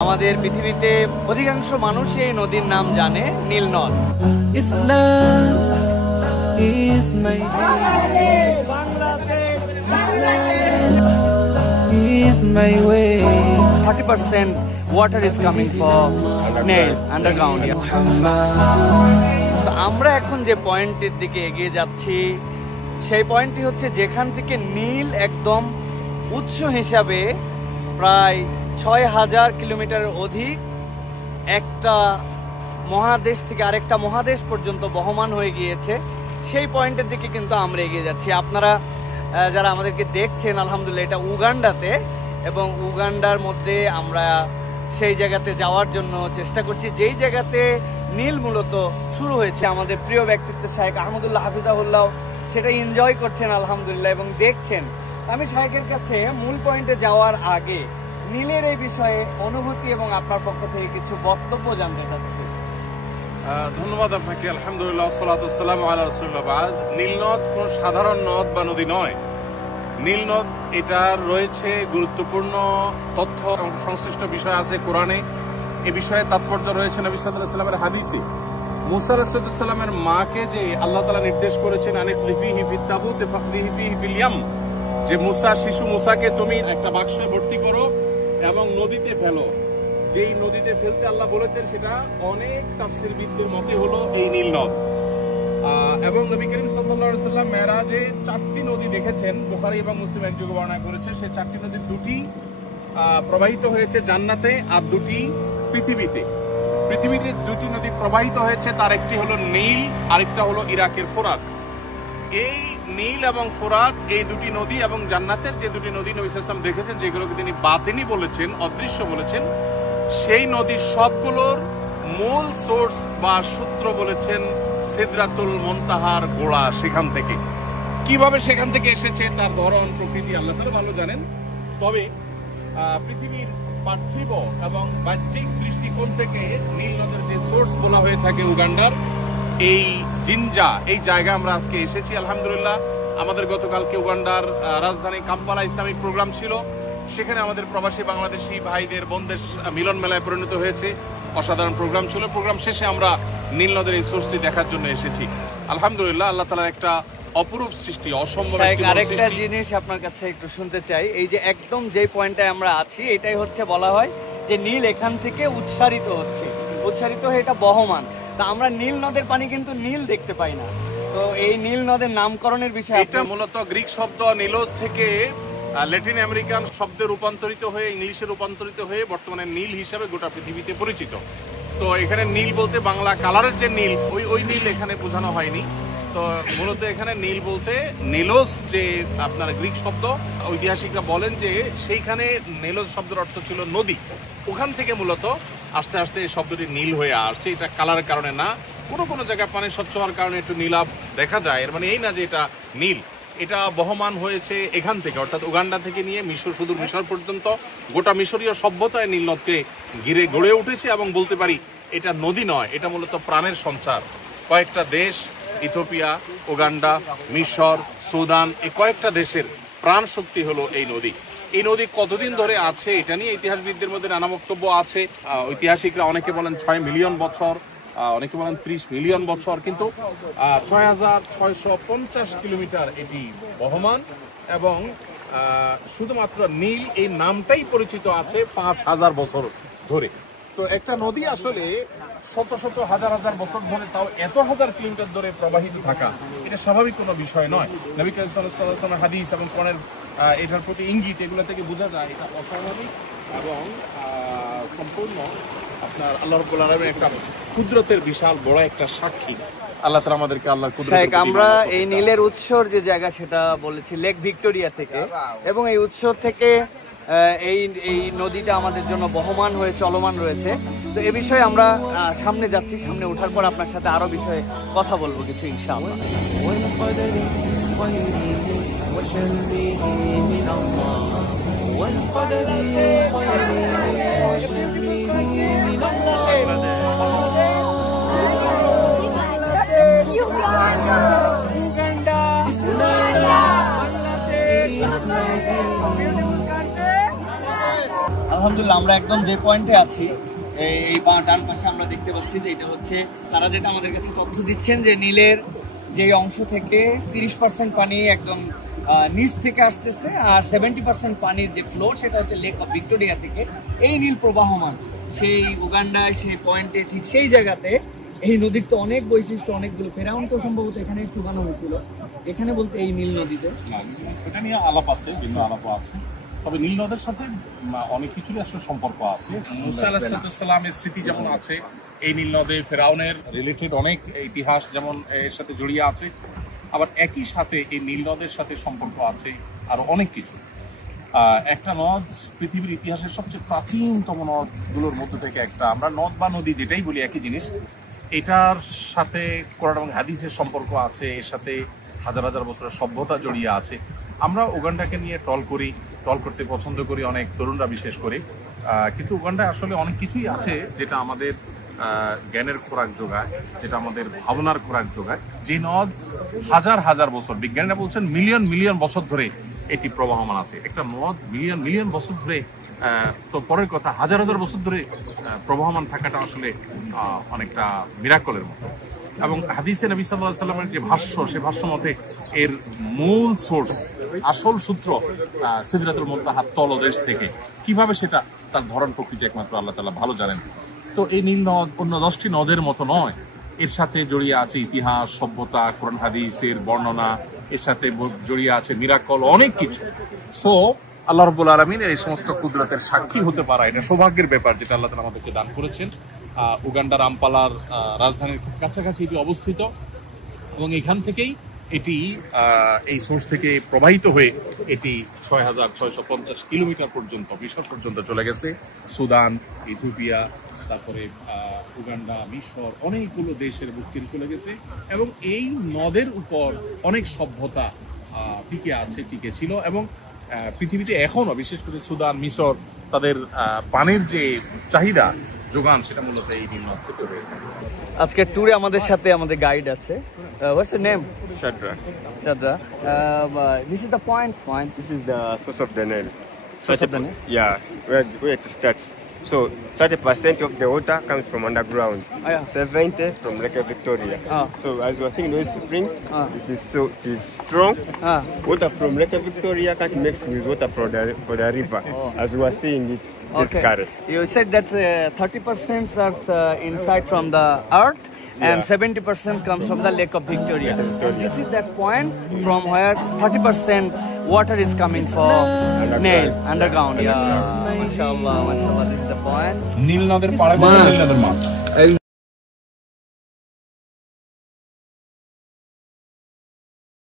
আমাদের পৃথিবীতে অধিকাংশ মানুষ এই নদীর নাম জানে নীল নদ। Islam is my way. 30% water is coming for Nile underground. তো আমরা এখন যে পয়েন্টের দিকে এগিয়ে যাচ্ছি সেই পয়েন্টটি হচ্ছে যেখান থেকে নীল একদম উৎস হিসাবে প্রায় ৬,০০০ কিলোমিটারের অধিক একটা মহাদেশ থেকে আরেকটা মহাদেশ পর্যন্ত বহমান হয়ে গিয়েছে। সেই পয়েন্টের দিকে কিন্তু আমরা এগিয়ে যাচ্ছি। আপনারা যারা আমাদেরকে দেখছেন, আলহামদুলিল্লাহ এটা উগান্ডাতে, এবং উগান্ডার মধ্যে আমরা সেই জায়গাতে যাওয়ার জন্য চেষ্টা করছি যেই জায়গাতে নীল মূলত শুরু হয়েছে। আমাদের প্রিয় ব্যক্তিত্ব শাহেখ আহমদুল্লাহ হাফিজাহুল্লাহ সেটা এনজয় করছেন আলহামদুলিল্লাহ এবং দেখছেন। আমি শাহেখের কাছে মূল পয়েন্টে যাওয়ার আগে নীলের এই বিষয়ে অনুভূতি এবং আপনার পক্ষ থেকে কিছু বক্তব্য জানতে চাচ্ছি। ধন্যবাদ আপনাকে। আলহামদুলিল্লাহ, সালাতু ওয়াসসালামু আলা রাসূলিল্লাহ। নীল নদ কোন সাধারণ নদ বা নদী নয়। নীল নদ এটা রয়েছে গুরুত্বপূর্ণ তথ্য এবং সংশ্লিষ্ট বিষয় আছে কোরআনে। এই বিষয়ে তাৎপর্য রয়েছে নবী সাল্লাল্লাহু আলাইহি ওয়াসাল্লামের হাদিসে। মুসা আলাইহিস সালামের মাকে যে আল্লাহ তাআলা নির্দেশ করেছেন আনিফলিফিহি ফিত তাবুত ফাখদিহি ফিহি ফিল ইয়াম, যে মুসা শিশু মুসাকে তুমি একটা বাক্সে ভর্তি করো এবং নদীতে ফেলো। যেই নদীতে ফেলতে আল্লাহ বলেছেন সেটা অনেক তাফসীরবিদদের মতে হলো এই নীল নদ। এবং নবী করিম সাল্লাল্লাহু আলাইহি ওয়াসাল্লাম মেরাজে 4টি নদী দেখেছেন। বুখারী এবং মুসলিম একযোগে বর্ণনা করেছে। সেই 4টি নদীর 2টি প্রবাহিত হয়েছে জান্নাতে আর 2টি পৃথিবীতে। পৃথিবীতে 2টি নদী প্রবাহিত হয়েছে, তার একটি হলো নীল, আরেকটা হলো ইরাকের ফোরাত। এই নীল এবং ফোরাত এই 2টি নদী এবং জান্নাতের যে 2টি নদী নবী সাল্লাল্লাহু আলাইহি ওয়াসাল্লাম দেখেছেন, যেগুলোকে তিনি বাতিনি বলেছেন, অদৃশ্য বলেছেন, সেই নদীর সবগুলোর মূল সোর্স বা সূত্র বলেছেন সিদরাতুল মুনতাহার গোড়া। সেখান থেকে কিভাবে সেখান থেকে এসেছে তার ধরন প্রকৃতি আল্লাহ তাআলা ভালো জানেন। তবে পৃথিবীর পার্থিব এবং বাহ্যিক দৃষ্টিকোণ থেকে নীল নদের যে সোর্স বলা হয়ে থাকে উগান্ডার এই জিনজা, এই জায়গা আমরা আজকে এসেছি আলহামদুলিল্লাহ। আমাদের গতকালকে উগান্ডার রাজধানী কাম্পালা ইসলামিক প্রোগ্রাম ছিল। সেখানে আমাদের প্রবাসী বাংলাদেশি ভাইদের বোনদের মিলন মেলায় পরিণত হয়েছে। অসাধারণ প্রোগ্রাম ছিল। প্রোগ্রাম শেষে আমরা নীল নদের এই সোর্সটি দেখার জন্য এসেছি আলহামদুলিল্লাহ। আল্লাহ তাআলার একটা অপরূপ সৃষ্টি, অসম্ভব একটি আরেকটা জিনিস আপনার কাছে একটু শুনতে চাই। এই যে একদম যে পয়েন্টে আমরা আছি এটাই হচ্ছে বলা হয় যে নীল এখান থেকে উৎসারিত হচ্ছে, উৎসারিত হয়ে এটা বহমান। তা আমরা নীল নদের পানি কিন্তু নীল দেখতে পাই না। তো এই নীল নদের নামকরণের বিষয়ে এটা মূলত গ্রিক শব্দ নিলোস থেকে ল্যাটিন আমেরিকান শব্দে রূপান্তরিত হয়ে ইংলিশে রূপান্তরিত হয়ে বর্তমানে নীল হিসাবে গোটা পৃথিবীতে পরিচিত। তো এখানে নীল বলতে বাংলা কালারের যে নীল ওই নীল এখানে বোঝানো হয়নি। তো মূলত এখানে নীল বলতে নিলোস যে আপনার গ্রিক শব্দ, ঐতিহাসিকরা বলেন যে সেইখানে নিলোস শব্দের অর্থ ছিল নদী। ওখান থেকে মূলত আস্তে আস্তে এই শব্দটি নীল হয়ে আসছে। এটা কালারের কারণে না, কোনো জায়গায় পানি স্বচ্ছ হওয়ার কারণে একটু নীলাভ দেখা যায়, এর মানে এই না যে এটা নীল। এটা বহমান হয়েছে এখান থেকে, অর্থাৎ উগান্ডা থেকে নিয়ে মিশর, সুদূর মিশর পর্যন্ত গোটা মিশরীয় সভ্যতায় নীল নদকে ঘিরে গড়ে উঠেছে। এবং বলতে পারি এটা নদী নয়, এটা মূলত প্রাণের সঞ্চার। কয়েকটা দেশ, ইথিওপিয়া, উগান্ডা, মিশর, সুদান, এই কয়েকটা দেশের প্রাণ শক্তি হলো এই নদী। এই নদী কতদিন ধরে আছে এটা নিয়ে ইতিহাসবিদদের মধ্যে নানা বক্তব্য আছে। ঐতিহাসিকরা অনেকে বলেন 6 মিলিয়ন বছর, অনেকে বলেন 30 মিলিয়ন বছর, কিন্তু 6,650 কিলোমিটার এটি বহমান। এবং শুধুমাত্র নীল এই নামটাই পরিচিত আছে 5,000 বছর ধরে। তো একটা নদী আসলে শত শত হাজার হাজার বছর ধরে, তাও এত হাজার কিলোমিটার ধরে প্রবাহিত থাকা, এটা স্বাভাবিক কোনো বিষয় নয়। নবী করিম সাল্লাল্লাহু আলাইহি ওয়াসাল্লামের হাদিস এবং কোরআনের এটার প্রতি ইঙ্গিত, এগুলো থেকে বোঝা যায় এটা অস্বাভাবিক এবং সম্পূর্ণ আপনার আল্লাহ রাব্বুল আলামিনের একটা কুদরতের বিশাল বড় একটা সাক্ষী। আল্লাহ তাআলা আমাদেরকে আল্লাহর কুদরত। আমরা এই নীলের উৎসর যে জায়গা সেটা বলেছি লেক ভিক্টোরিয়া থেকে, এবং এই উৎস থেকে এই নদীটা আমাদের জন্য বহমান হয়ে চলমান রয়েছে। তো এ বিষয়ে আমরা সামনে যাচ্ছি, সামনে ওঠার পর আপনার সাথে আরো বিষয়ে কথা বলবো কিছু ইনশাআল্লাহ। Alhamdulillah. আলহামদুলিল্লাহ আমরা একদম যে পয়েন্টে আছি এই ডান পাশে আমরা দেখতে পাচ্ছি যে এটা হচ্ছে তারা যেটা আমাদের কাছে তথ্য দিচ্ছেন যে নীলের যে অংশ থেকে 30% পানি একদম নিচ থেকে আসতেছে আর 70% পানির যে ফ্লো সেটা হচ্ছে লেক অফ ভিক্টোরিয়া থেকে এই নীল প্রবাহমান সেই উগান্ডায় সেই পয়েন্টে ঠিক সেই জায়গাতে এই নদীর তো অনেক বৈশিষ্ট্য অনেকগুলো ফেরাউন তো সম্ভবত এখানে চুবানো হয়েছিল এখানে বলতে এই নীল নদীতে এটা নিয়ে আলাপ আছে, বিভিন্ন আলাপও আছে। তবে নীল নদের সাথে অনেক কিছুরই আসলে সম্পর্ক আছে। মুসা আলাইহিস সালামের স্মৃতি যেমন আছে এই নীল নদে, ফেরাউনের রিলেটেড অনেক ইতিহাস যেমন এর সাথে জড়িয়ে আছে, আবার একই সাথে এই নীল নদের সাথে সম্পর্ক আছে আরো অনেক কিছু। একটা নদ পৃথিবীর ইতিহাসের সবচেয়ে প্রাচীনতম নদগুলোর মধ্যে থেকে একটা। আমরা নদ বা নদী যেটাই বলি একই জিনিস। এটার সাথে কোরআন এবং হাদিসের সম্পর্ক আছে, এর সাথে হাজার হাজার বছরের সভ্যতা জড়িয়ে আছে। আমরা উগান্ডাকে নিয়ে ট্রল করতে পছন্দ করি, অনেক তরুণরা বিশেষ করে। কিন্তু উগান্ডায় আসলে অনেক কিছুই আছে যেটা আমাদের জ্ঞানের খোরাক যোগায়, যেটা আমাদের ভাবনার খোরাক যোগায়। যে নদ হাজার হাজার বছর, বিজ্ঞানীরা বলছেন মিলিয়ন মিলিয়ন বছর ধরে এটি প্রবাহমান আছে। একটা নদ মিলিয়ন মিলিয়ন বছর ধরে, তো পরের কথা হাজার হাজার বছর ধরে প্রবাহমান থাকাটা আসলে অনেকটা মিরাকলের মতো। এবং হাদিসে নবী সাল্লাল্লাহু আলাইহি ওয়াসাল্লামের যে ভাষ্য, সে ভাষ্য মতে এর মূল সোর্স, আসল সূত্র সিদরাতুল মুনতাহা তলদেশ থেকে। কিভাবে সেটা তার ধরন প্রকৃতি একমাত্র আল্লাহ তাআলা ভালো জানেন। তো এই নীল নদ অন্য 10টি নদের মতো নয়, এর সাথে জড়িয়ে আছে ইতিহাস, সভ্যতা, কোরআন হাদিসের বর্ণনা, এর সাথে জড়িয়ে আছে মিরাকল, অনেক কিছু। সো আল্লাহ রাব্বুল আলামিনের এই সমস্ত কুদরতের সাক্ষী হতে পারা এটা সৌভাগ্যের ব্যাপার, যেটা আল্লাহ তাআলা আমাদেরকে দান করেছেন। উগান্ডার আম্পালার রাজধানীর খুব কাছাকাছি এটি অবস্থিত এবং এখান থেকেই এটি এই সোর্স থেকে প্রবাহিত হয়ে এটি ৬,৬৫০ কিলোমিটার পর্যন্ত মিশর পর্যন্ত চলে গেছে। সুদান, ইথিওপিয়া, তারপরে উগান্ডা, মিশর, অনেকগুলো দেশের বুক চিরে চলে গেছে এবং এই নদের উপর অনেক সভ্যতা টিকে ছিল এবং পৃথিবীতে এখনো বিশেষ করে সুদান, মিশর তাদের পানির যে চাহিদা যোগান সেটা মূলত এই নীল নদ থেকে হয়ে থাকে। আজকে ট্যুরে আমাদের সাথে আমাদের গাইড আছে। What's your name? Shadra. This is the point. This is the source of the Nile. Source of the Nile? Yeah, where it starts. So 30% of the water comes from underground. Oh, yeah. 70 from Lake Victoria. So as you are seeing those springs, it is strong. Water from Lake Victoria can't mix with water for the river. As you are seeing it. Okay. You said that 30% is inside from the earth. And 70% comes from the Lake of Victoria. This is that point from where 30% water is coming for Nile underground. Yeah, mashallah, this is the point. নীল নদের পাড়ে নীল নদের মাছ।